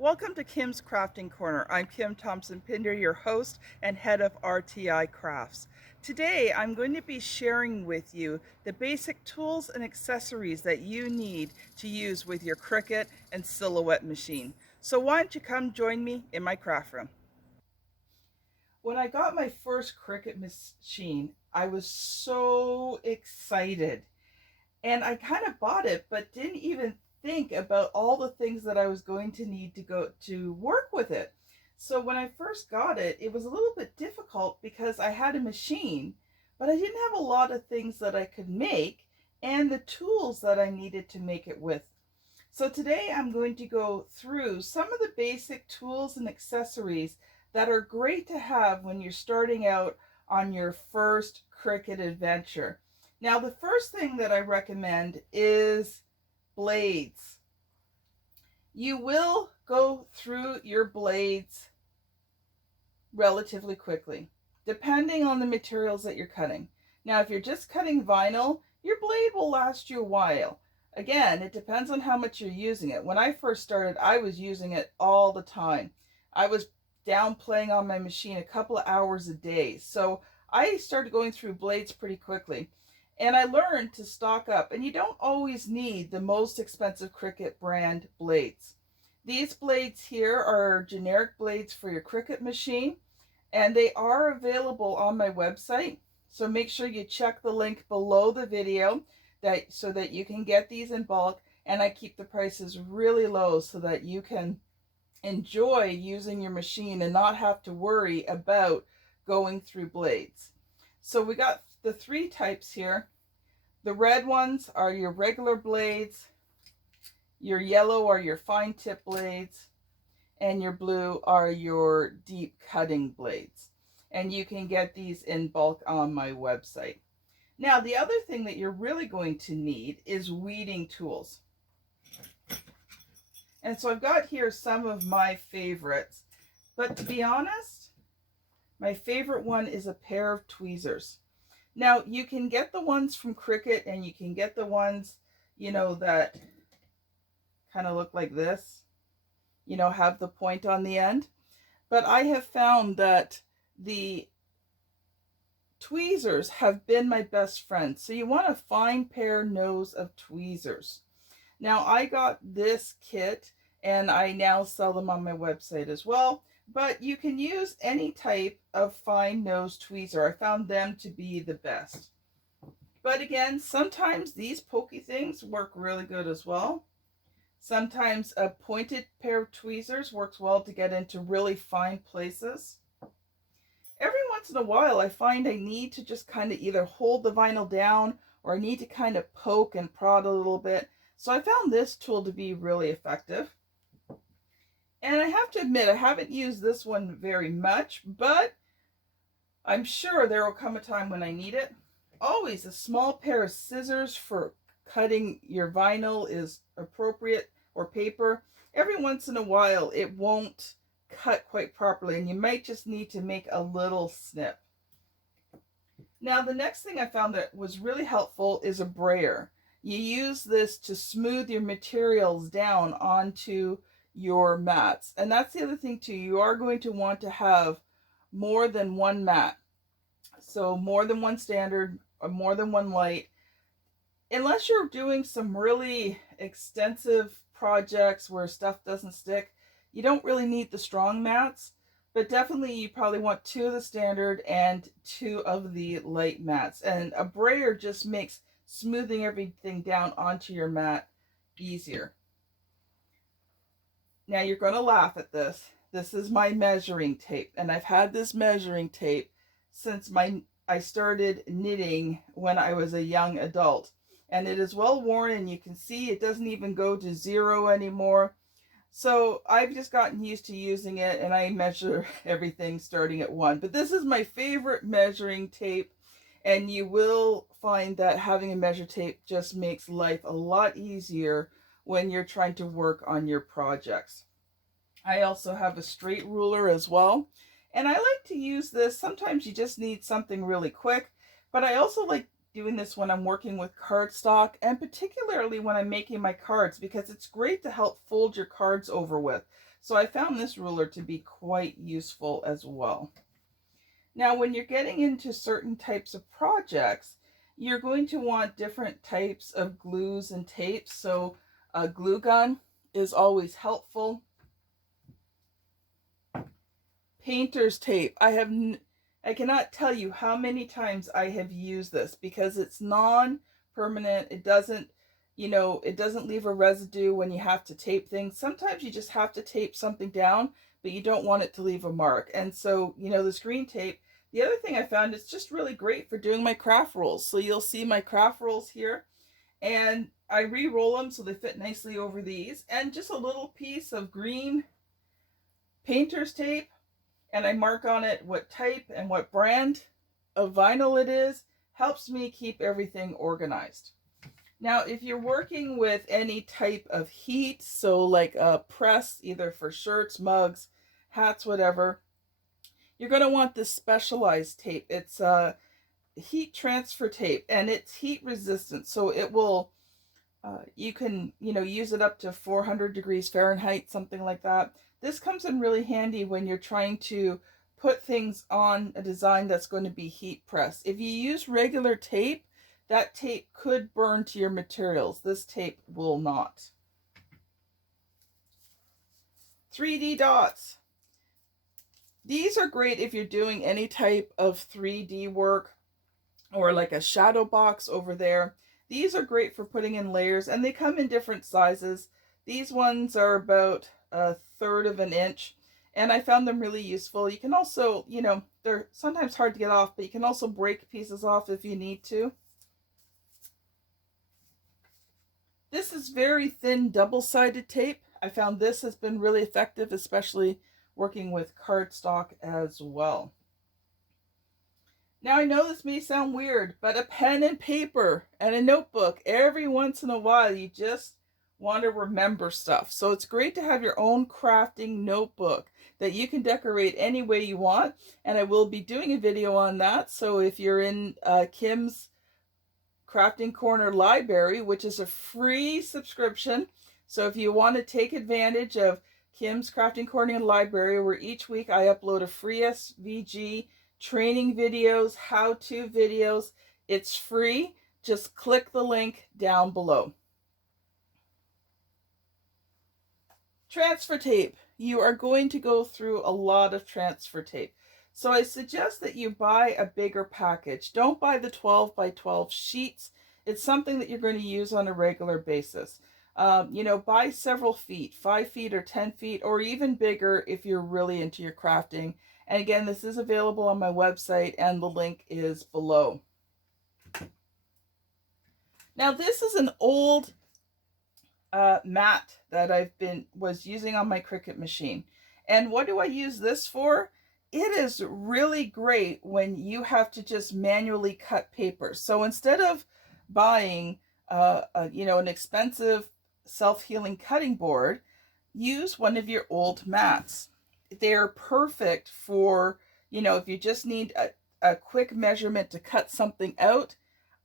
Welcome to Kim's Crafting Corner. I'm Kim Thompson-Pinder, your host and head of RTI Crafts. Today, I'm going to be sharing with you the basic tools and accessories that you need to use with your Cricut and Silhouette machine. So why don't you come join me in my craft room? When I got my first Cricut machine, I was so excited. And I kind of bought it, but didn't even think about all the things that I was going to need to go to work with it. So when I first got it, it was a little bit difficult because I had a machine, but I didn't have a lot of things that I could make and the tools that I needed to make it with. So today I'm going to go through some of the basic tools and accessories that are great to have when you're starting out on your first Cricut adventure. Now, the first thing that I recommend is blades. You will go through your blades relatively quickly, depending on the materials that you're cutting. Now, if you're just cutting vinyl, your blade will last you a while. Again, it depends on how much you're using it. When I first started, I was using it all the time. I was down playing on my machine a couple of hours a day. So I started going through blades pretty quickly. And I learned to stock up. And you don't always need the most expensive Cricut brand blades. These blades here are generic blades for your Cricut machine, and they are available on my website. So make sure you check the link below the video so that you can get these in bulk. And I keep the prices really low so that you can enjoy using your machine and not have to worry about going through blades. So we got the three types here. The red ones are your regular blades, your yellow are your fine tip blades, and your blue are your deep cutting blades. And you can get these in bulk on my website. Now, the other thing that you're really going to need is weeding tools. And so I've got here some of my favorites, but to be honest, my favorite one is a pair of tweezers. Now, you can get the ones from Cricut and you can get the ones, that kind of look like this, have the point on the end. But I have found that the tweezers have been my best friend. So you want a fine pair nose of tweezers. Now, I got this kit and I now sell them on my website as well. But you can use any type of fine nose tweezer. I found them to be the best. But again, sometimes these pokey things work really good as well. Sometimes a pointed pair of tweezers works well to get into really fine places. Every once in a while, I find I need to just kind of either hold the vinyl down or I need to kind of poke and prod a little bit. So I found this tool to be really effective. And I have to admit, I haven't used this one very much, but I'm sure there will come a time when I need it. Always a small pair of scissors for cutting your vinyl is appropriate, or paper. Every once in a while, it won't cut quite properly, and you might just need to make a little snip. Now, the next thing I found that was really helpful is a brayer. You use this to smooth your materials down onto your mats. And that's the other thing too, you are going to want to have more than one mat. So more than one standard, or more than one light. Unless you're doing some really extensive projects where stuff doesn't stick, you don't really need the strong mats. But definitely you probably want two of the standard and two of the light mats. And a brayer just makes smoothing everything down onto your mat easier. Now you're going to laugh at this. This is my measuring tape, and I've had this measuring tape since I started knitting when I was a young adult. And it is well worn, and you can see it doesn't even go to 0 anymore. So I've just gotten used to using it, and I measure everything starting at 1. But this is my favorite measuring tape, and you will find that having a measure tape just makes life a lot easier when you're trying to work on your projects. I also have a straight ruler as well, and I like to use this. Sometimes you just need something really quick, but I also like doing this when I'm working with cardstock, and particularly when I'm making my cards, because it's great to help fold your cards over with. So I found this ruler to be quite useful as well. Now, when you're getting into certain types of projects, you're going to want different types of glues and tapes. So a glue gun is always helpful. Painter's tape. I cannot tell you how many times I have used this because it's non-permanent. It doesn't, it doesn't leave a residue when you have to tape things. Sometimes you just have to tape something down, but you don't want it to leave a mark. And so, this green tape, the other thing I found, it's just really great for doing my craft rolls. So you'll see my craft rolls here, and I re-roll them so they fit nicely over these. And just a little piece of green painter's tape, and I mark on it what type and what brand of vinyl it is. Helps me keep everything organized. Now, if you're working with any type of heat, so like a press, either for shirts, mugs, hats, whatever, you're going to want this specialized tape. It's heat transfer tape, and it's heat resistant, so it will, you can, use it up to 400 degrees Fahrenheit, something like that. This comes in really handy when you're trying to put things on a design that's going to be heat pressed. If you use regular tape, that tape could burn to your materials. This tape will not. 3D dots. These are great if you're doing any type of 3D work, or like a shadow box over there. These are great for putting in layers, and they come in different sizes. These ones are about 1/3 of an inch, and I found them really useful. You can also, they're sometimes hard to get off, but you can also break pieces off if you need to. This is very thin double-sided tape. I found this has been really effective, especially working with cardstock as well. Now, I know this may sound weird, but a pen and paper and a notebook, every once in a while, you just want to remember stuff. So it's great to have your own crafting notebook that you can decorate any way you want. And I will be doing a video on that. So if you're in Kim's Crafting Corner library, which is a free subscription. So if you want to take advantage of Kim's Crafting Corner library, where each week I upload a free SVG, training videos, how-to videos. It's free. Just click the link down below. Transfer tape. You are going to go through a lot of transfer tape. So I suggest that you buy a bigger package. Don't buy the 12 by 12 sheets. It's something that you're going to use on a regular basis. Buy several feet, 5 feet or 10 feet, or even bigger if you're really into your crafting. And again, this is available on my website, and the link is below. Now, this is an old mat that was using on my Cricut machine. And what do I use this for? It is really great when you have to just manually cut paper. So instead of buying an expensive self-healing cutting board, use one of your old mats. They're perfect for, if you just need a quick measurement to cut something out.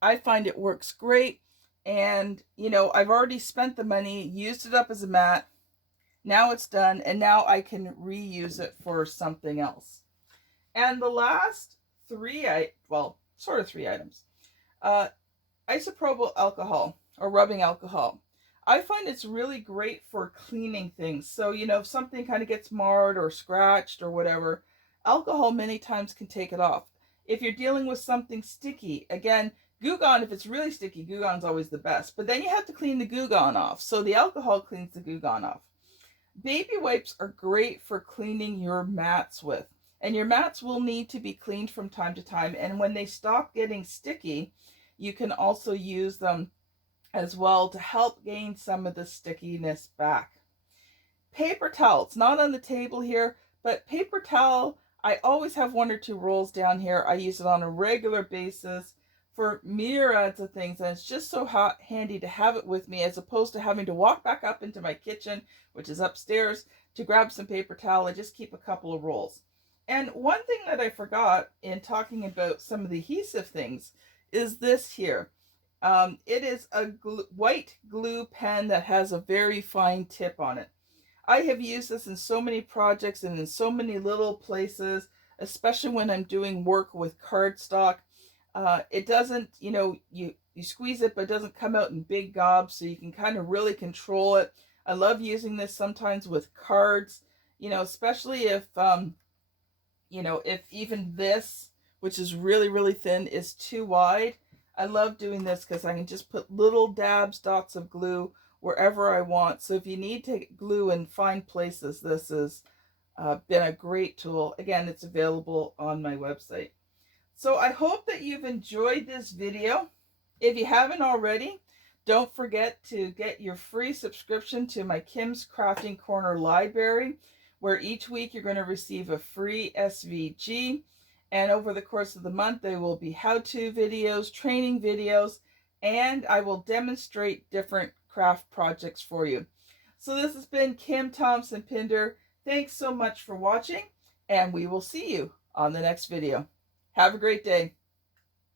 I find it works great. And, I've already spent the money, used it up as a mat. Now it's done, and now I can reuse it for something else. And the last three items. Isopropyl alcohol, or rubbing alcohol. I find it's really great for cleaning things. So, if something kind of gets marred or scratched or whatever, alcohol many times can take it off. If you're dealing with something sticky, again, Goo Gone, if it's really sticky, Goo Gone's always the best. But then you have to clean the Goo Gone off. So the alcohol cleans the Goo Gone off. Baby wipes are great for cleaning your mats with. And your mats will need to be cleaned from time to time. And when they stop getting sticky, you can also use them as well to help gain some of the stickiness back. Paper towel. It's not on the table here, but paper towel, I always have 1 or 2 rolls down here. I use it on a regular basis for myriads of things, and it's just so handy to have it with me, as opposed to having to walk back up into my kitchen, which is upstairs, to grab some paper towel. I just keep a couple of rolls. And one thing that I forgot in talking about some of the adhesive things is this here. It is a white glue pen that has a very fine tip on it. I have used this in so many projects and in so many little places, especially when I'm doing work with cardstock. It doesn't, you squeeze it, but it doesn't come out in big gobs, so you can kind of really control it. I love using this sometimes with cards, especially if even this, which is really, really thin, is too wide. I love doing this because I can just put little dabs, dots of glue wherever I want. So if you need to glue in fine places, this has been a great tool. Again, it's available on my website. So I hope that you've enjoyed this video. If you haven't already, don't forget to get your free subscription to my Kim's Crafting Corner library, where each week you're going to receive a free SVG. And over the course of the month, there will be how-to videos, training videos, and I will demonstrate different craft projects for you. So this has been Kim Thompson Pinder. Thanks so much for watching, and we will see you on the next video. Have a great day.